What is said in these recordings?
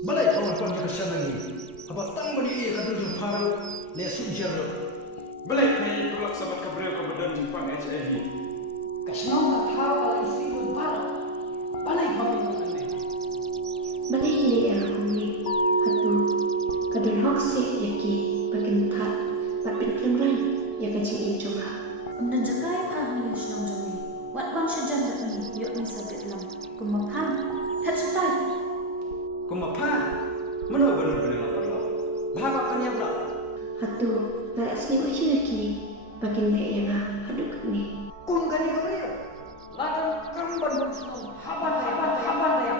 balai kawan kawan kita senangi apa tang bani ia kadul faru le sumjar Balai kay tulak sa makabreo ka badan jipang HIV. Kasnaw na tao ala isikon para balay paminunan na. Balay hindi ang kumni hatu kadun hoksi yaki pagintat papin ran yaka jing ijonga. Dan jagai pahang senang jami. Wat bang sejan dak ni yuk ni sabit lam. Kumapang het sutai. Kumapan, mana benar-benar lapar lo? Bahapa kanya pula? Hatu na asli uji yaki pakin le yanga haduk ni. Kung gani ko ya. Ladan kamban mo haban na ya.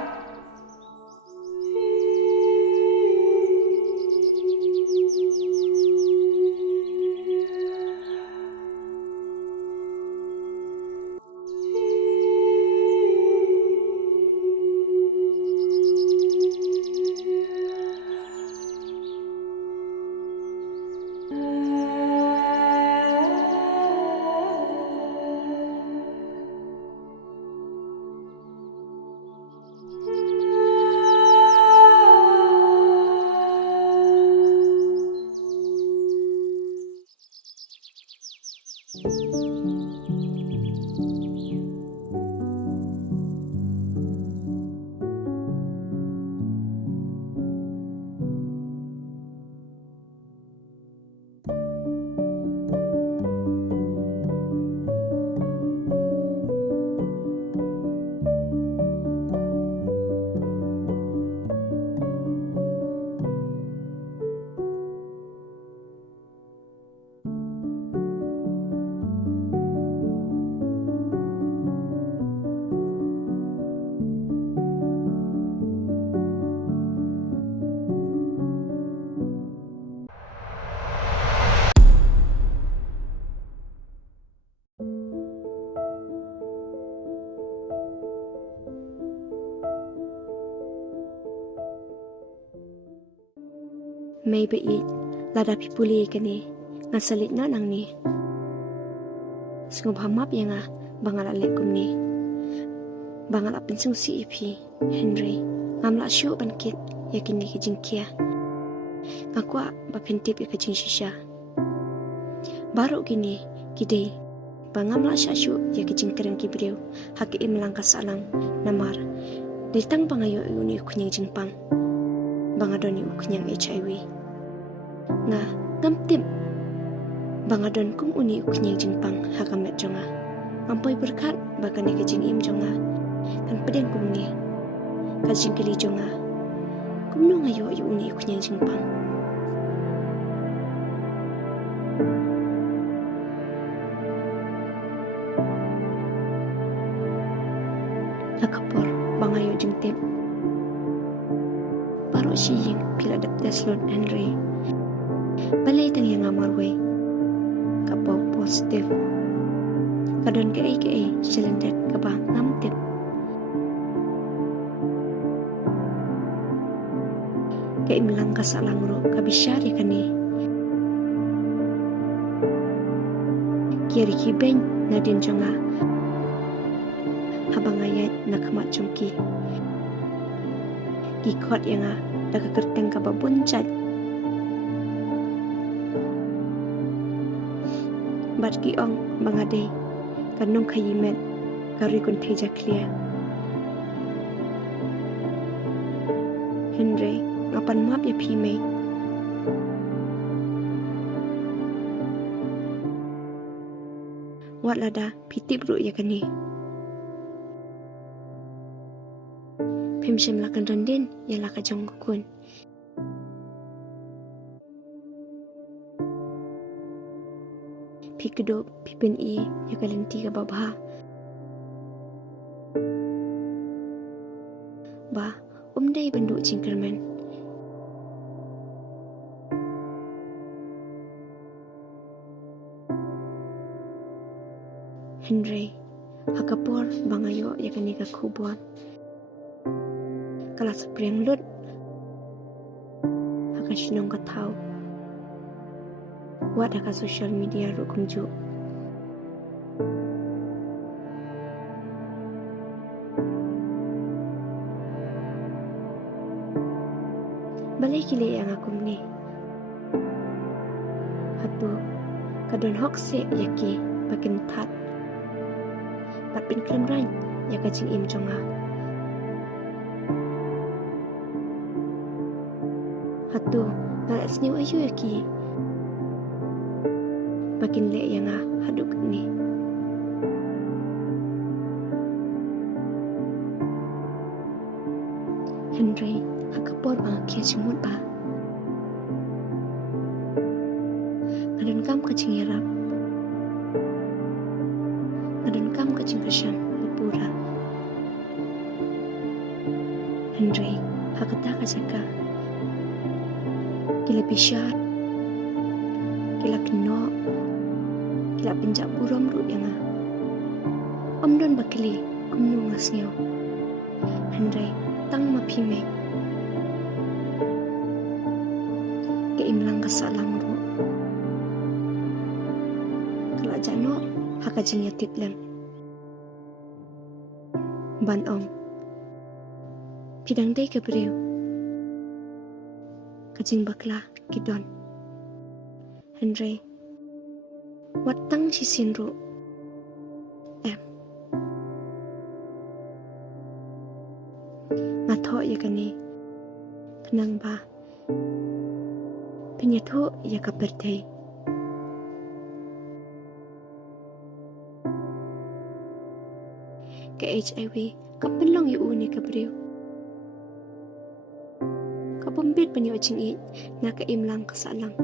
May bait lada pipuli kani ngasalit nga nang ni. Sungguh hamap yang bangal alek kumni. Bangal apin sung si ipi Henry ngamla syu bankit yakin ni kijing kia. Ngakwa bapintip ya kijing shisha. Baru gini gidei bangamla syasyu ya kijing kereng kibriu haki melangkas salang namar. Ditang pangayo uni kunyang jingpang. Bangadoni ukunyang HIV. Nga ngamtim. Bangadon kum uni ukunyang jingpang hakamet jonga. Ampoy berkat baka ni kajing im jonga. Kan pedeng kum ni. Kajing keli jonga. Kum no ngayo yu uni ukunyang jingpang. Nakapor bangayo jingtim. Baru siying pila dapdas Lord Henry. Balay tang yang amarway. Kapaw positif. Kadon ka silandet ka ba ngamtip. Ka imlang ka sa langro kabisyari ka ni. Kiri kibeng na din jonga. Habang ayat nakamat jongki. Gikot yang nakakerteng ka ba buncat. Bat giong bangaday kanong kayimet karikon teja clear. Henry ngapan map ya pimay. Wat lada pitip ru ya kani. Pimsim lakan randin ya laka jong kukun. Pikdo pipin ya kalenti ka babha. Ba umday bandu cingkerman. Henry hakapor bangayo ya kanika kubuan. Kala sepriang lut hakasinong katau. Wat ka social media ru kumju. balai kile yang akum ni. Hatu kadon hok se yaki bakin tat. Bat bin klem rain ya kajing im jonga. Hatu nalat sniu ayu yaki bakin le yang haduk ni. Henry hakapor ba kia cimut ba. Ngadon kam kacing yarap. Ngadon kam kacing kesyam berpura. Henry hakata kacaka. Kila bisyar. Kila keno. Kila penjak buram ru yang Om don bakili kumnu ngasnyo. Henry tang mapime. Ke imlang kasalang ru. Kala jano hakajing yatit lem. Ban ong. Pidang day kebriu. Kajing bakla kidon. Henry. Wat tang sisin ru. Ngato ya kani. Kenang ba. Penyato ya kapertai. Ke HIV kapelong yu uni kabriu. Kapambit penyo jing it na ka imlang kasalang.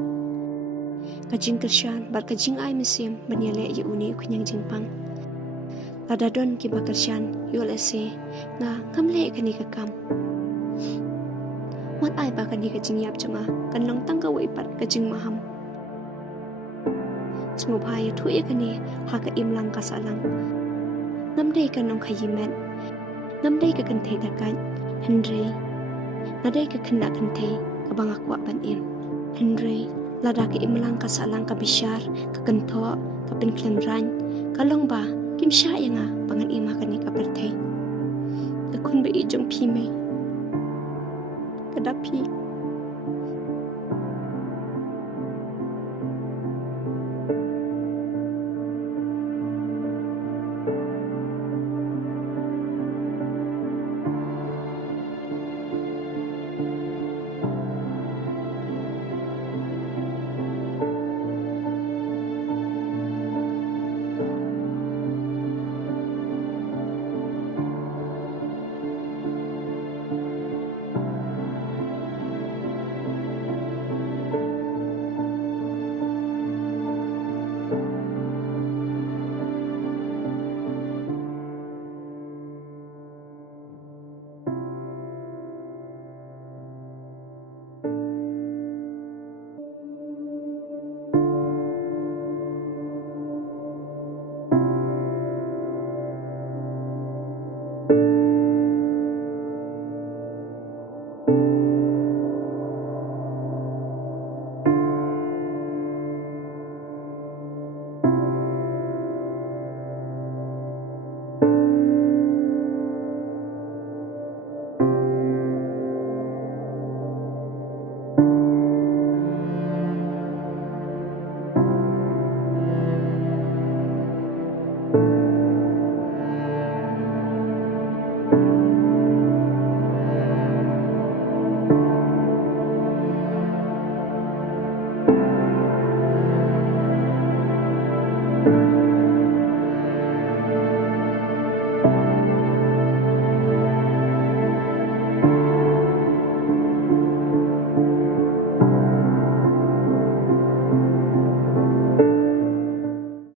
Kajing kersyan bar kajing ay mesim banyale yu uni kunyang jingpang. Ladadon ki bakersyan yu lese na kamle kani kakam. Wat ay ba kani kajing yap jonga kanlong tangka waipat kajing maham. Sngupaya tu ya kani haka imlang kasalang. Namday ka nong kayimet. Namday ka kantay dakan. Henry. Naday ka kanda kantay kabang akwa banin. Henry. Lada ka imlang kasalang kabisyar, kakanto, kapinklemran. Kalong ba, kimsya ya nga pangan ima ka ni kapertay. Kakun ba ijong pime. Kadapi.